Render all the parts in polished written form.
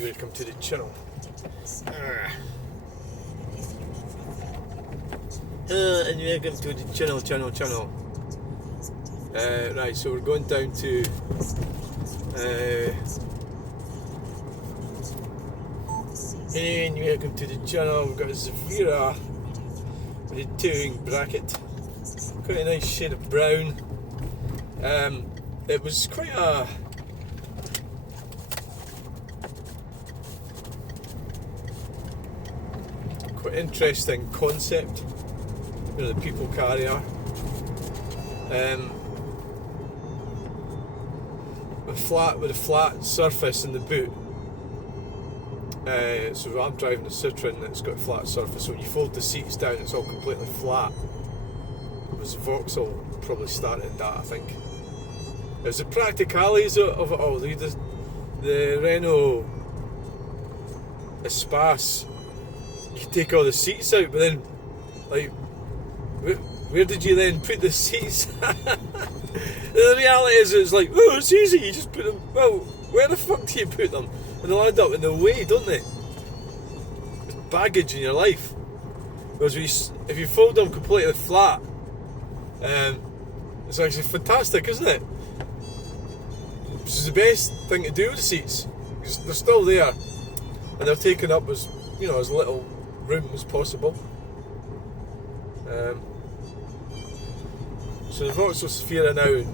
and welcome to the channel. And welcome to the channel. Right, so we're going down to and welcome to the channel. We've got a Zafira with a touring bracket, quite a nice shade of brown. It was quite a interesting concept, you know, the people carrier. With a flat surface in the boot. So I'm driving the Citroen, it's got a flat surface, so when you fold the seats down it's all completely flat. It was Vauxhall probably started that, I think. It was the practicalities of it all. The Renault Espace, you could take all the seats out, but then, like, where did you then put the seats? The reality is, it's like, oh, it's easy, you just put them, well, where the fuck do you put them? And they'll end up in the way, don't they? It's baggage in your life. Whereas if you fold them completely flat, it's actually fantastic, isn't it? Which is the best thing to do with the seats, because they're still there, and they're taken up as, you know, as little room as possible. So the Vauxhall Zafira now,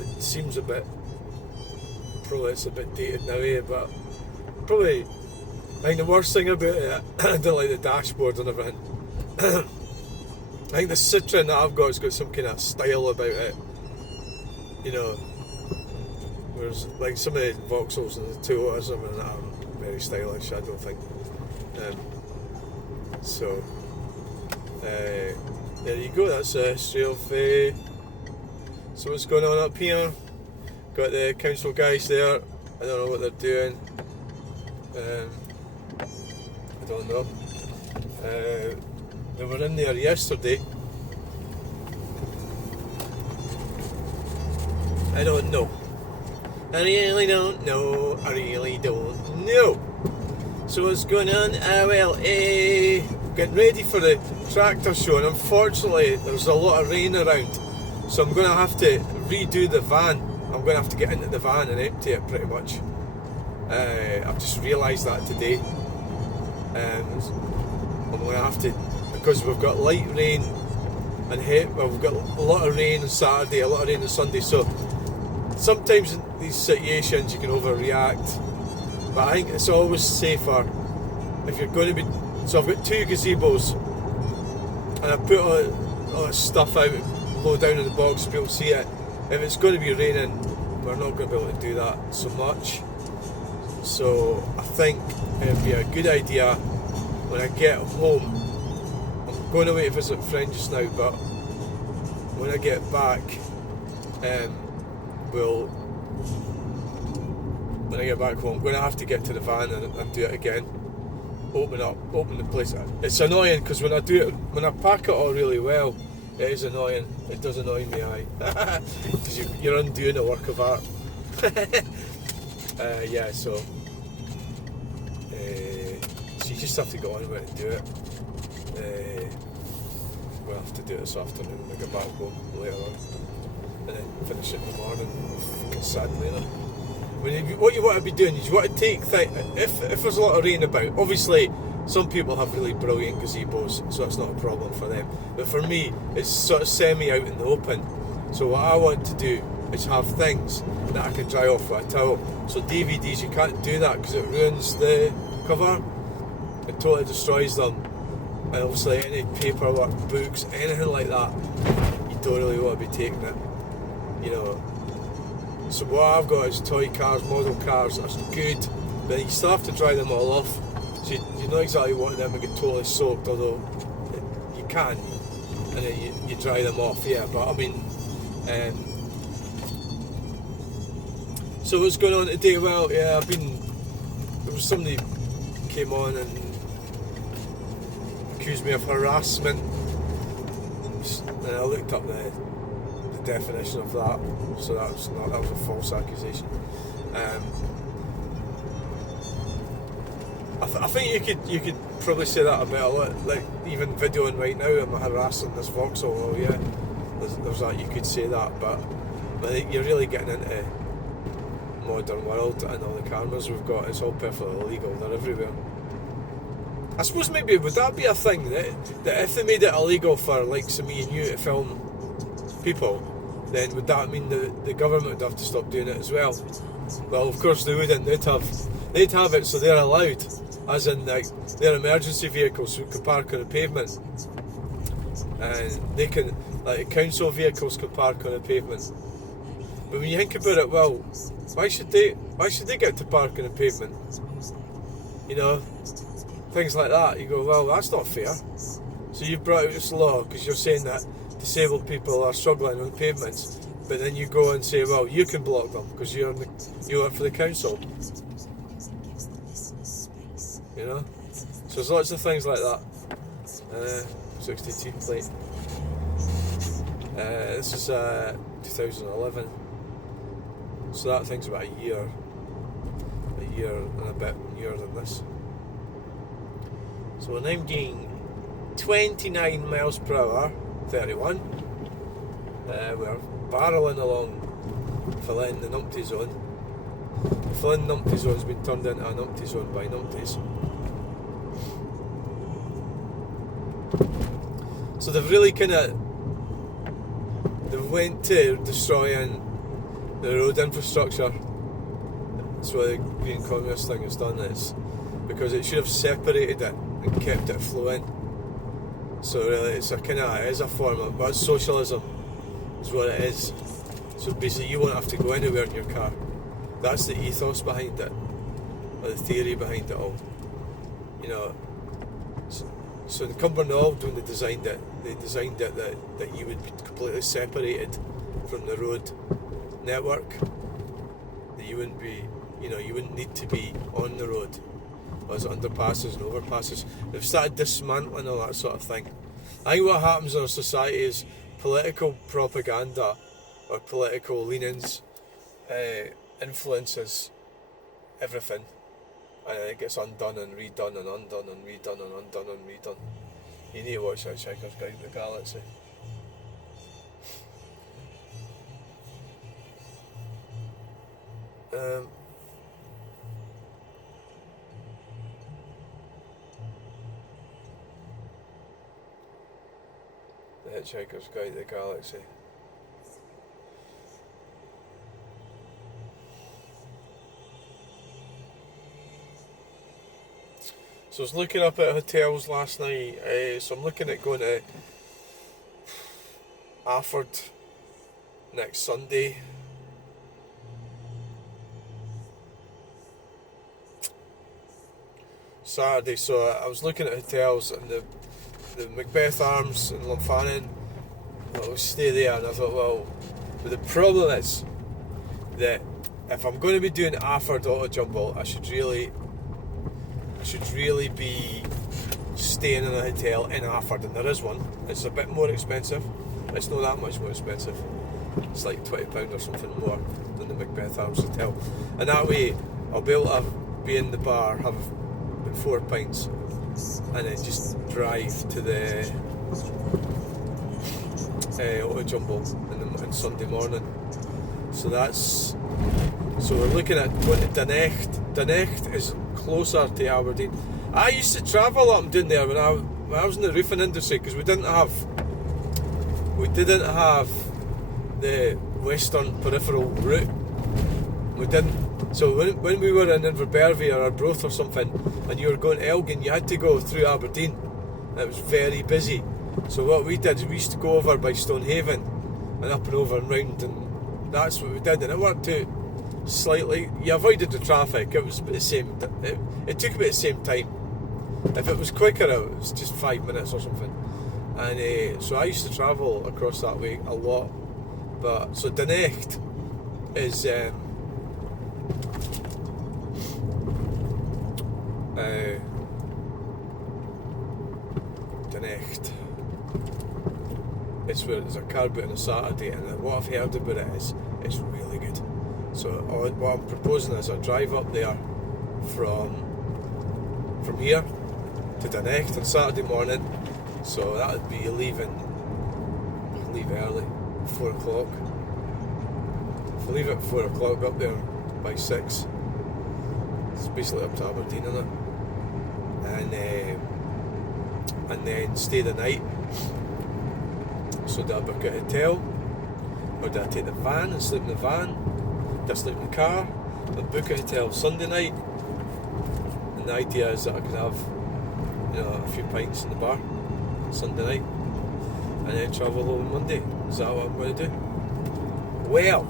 it seems a bit, probably it's a bit dated now, but probably, I think the worst thing about it, I don't like the dashboard and everything. I think the Citroen that I've got has got some kind of style about it, you know, whereas like some of the Vauxhalls and the Toyotas and that aren't very stylish, I don't think. There you go, that's straight off. So what's going on up here? Got the council guys there. I don't know what they're doing. I don't know. They were in there yesterday. I don't know. I really don't know. So what's going on? Getting ready for the tractor show, and unfortunately there's a lot of rain around, so I'm going to have to redo the van. I'm going to have to get into the van and empty it pretty much. I've just realised that today. I'm going to have to, because we've got light rain and we've got a lot of rain on Saturday, a lot of rain on Sunday, so sometimes in these situations you can overreact, but I think it's always safer if you're going to be. So I've got two gazebos, and I put all this stuff out low down in the box so people see it. If it's going to be raining, we're not going to be able to do that so much. So I think it'd be a good idea when I get home. I'm going away to visit a friend just now, but when I get back, when I get back home, I'm going to have to get to the van and do it again. Open the place. It's annoying because when I pack it all really well, it is annoying. It does annoy me, because you're undoing a work of art. So you just have to go on with it and do it. We'll have to do it this afternoon when I get back home later on, and then finish it in the morning. Fucking sad later. What you want to be doing is you want to take if there's a lot of rain about. Obviously, some people have really brilliant gazebos, so that's not a problem for them. But for me, it's sort of semi out in the open. So what I want to do is have things that I can dry off with a towel. So DVDs, you can't do that because it ruins the cover. It totally destroys them. And obviously, any paperwork, books, anything like that, you don't really want to be taking it. You know. So what I've got is toy cars, model cars, that's good, but you still have to dry them all off, so you know exactly what them to get totally soaked, although you can, and then you dry them off, yeah, but I mean, so what's going on today? Well, yeah, there was somebody came on and accused me of harassment, and I looked up the definition of that, so that was a false accusation. I think you could probably say that about a lot, like even videoing right now. I'm harassing this Vauxhall. Oh yeah, there's that. You could say that, but you're really getting into modern world and all the cameras we've got. It's all perfectly legal. They're everywhere. I suppose maybe would that be a thing that if they made it illegal for likes of me and you to film people, then would that mean the government would have to stop doing it as well? Well, of course they wouldn't. They'd have it so they're allowed, as in like their emergency vehicles who can park on the pavement, and they can, like council vehicles can park on the pavement. But when you think about it, well, why should they get to park on the pavement? You know, things like that. You go, well, that's not fair. So you've brought out this law because you're saying that disabled people are struggling on pavements, but then you go and say, well, you can block them because you work for the council. You know, so there's lots of things like that. 62 plate. This is 2011. So that thing's about a year and a bit newer than this. So when I'm doing 29 miles per hour, 31, we're barrelling along Fallin, the Numpty zone. The Fallin Numpty zone's been turned into a Numpty zone by Numpties. So they've really they went to destroying the road infrastructure. That's what the Green Communist thing has done. It's because it should have separated it and kept it flowing. So really, it is a form of, but socialism is what it is. So basically, you won't have to go anywhere in your car. That's the ethos behind it, or the theory behind it all. You know. So in Cumbernauld, when they designed it that you would be completely separated from the road network. That you wouldn't be, you wouldn't need to be on the road. As underpasses and overpasses. They've started dismantling all that sort of thing. I think what happens in our society is political propaganda or political leanings influences everything. And it gets undone and redone and undone and redone and undone and redone. You need to watch that Hitchhiker's Guide to the Galaxy. The Hitchhiker's Guide to the Galaxy. So I was looking up at hotels last night, so I'm looking at going to Afford next Sunday. Saturday, so I was looking at hotels and the Macbeth Arms in Fallin. I will stay there, and I thought, well, but the problem is that if I'm going to be doing Afford Auto Jumble, I should really be staying in a hotel in Afford, and there is one. It's a bit more expensive. It's not that much more expensive. It's like £20 or something more than the Macbeth Arms Hotel, and that way I'll be able to be in the bar, have 4 pints, and then just drive to the Auto Jumble on Sunday morning. So we're looking at going to Dunecht. Dunecht is closer to Aberdeen. I used to travel up and down there when I was in the roofing industry, because we didn't have the western peripheral route. We didn't. So when we were in Inverbervie or Arbroath or something, and you were going to Elgin, you had to go through Aberdeen. And it was very busy. So what we did is we used to go over by Stonehaven and up and over and round, and that's what we did, and it worked out slightly. You avoided the traffic. It was about the same. It took about the same time. If it was quicker, it was just 5 minutes or something. And so I used to travel across that way a lot. But so Dunecht is Dunecht. It's where there's a car boot on a Saturday, and what I've heard about it is it's really good. So what I'm proposing is I drive up there from from here to Dunecht on Saturday morning, so that would be leave early, 4 o'clock. If I leave at 4 o'clock, be up there by 6. It's basically up to Aberdeen, isn't it? And then stay the night. So do I book a hotel, or do I take the van and sleep in the van? Do I sleep in the car? I'd book a hotel Sunday night, and the idea is that I could have, a few pints in the bar Sunday night, and then travel home on Monday. Is that what I'm going to do? Well,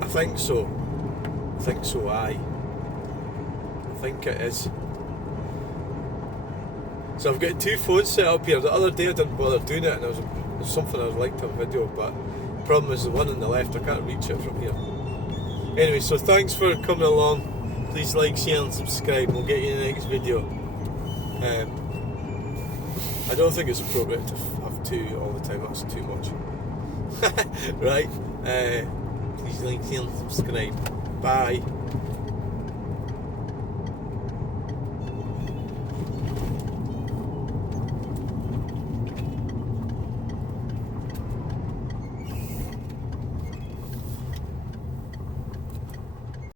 I think so. Aye. I think it is. So I've got 2 phones set up here. The other day I didn't bother doing it, and it was something I'd like to have a video, but the problem is the one on the left, I can't reach it from here. Anyway, so thanks for coming along. Please like, share and subscribe. We'll get you in the next video. I don't think it's appropriate to have 2 all the time. That's too much. Right? Please like, share and subscribe. Bye.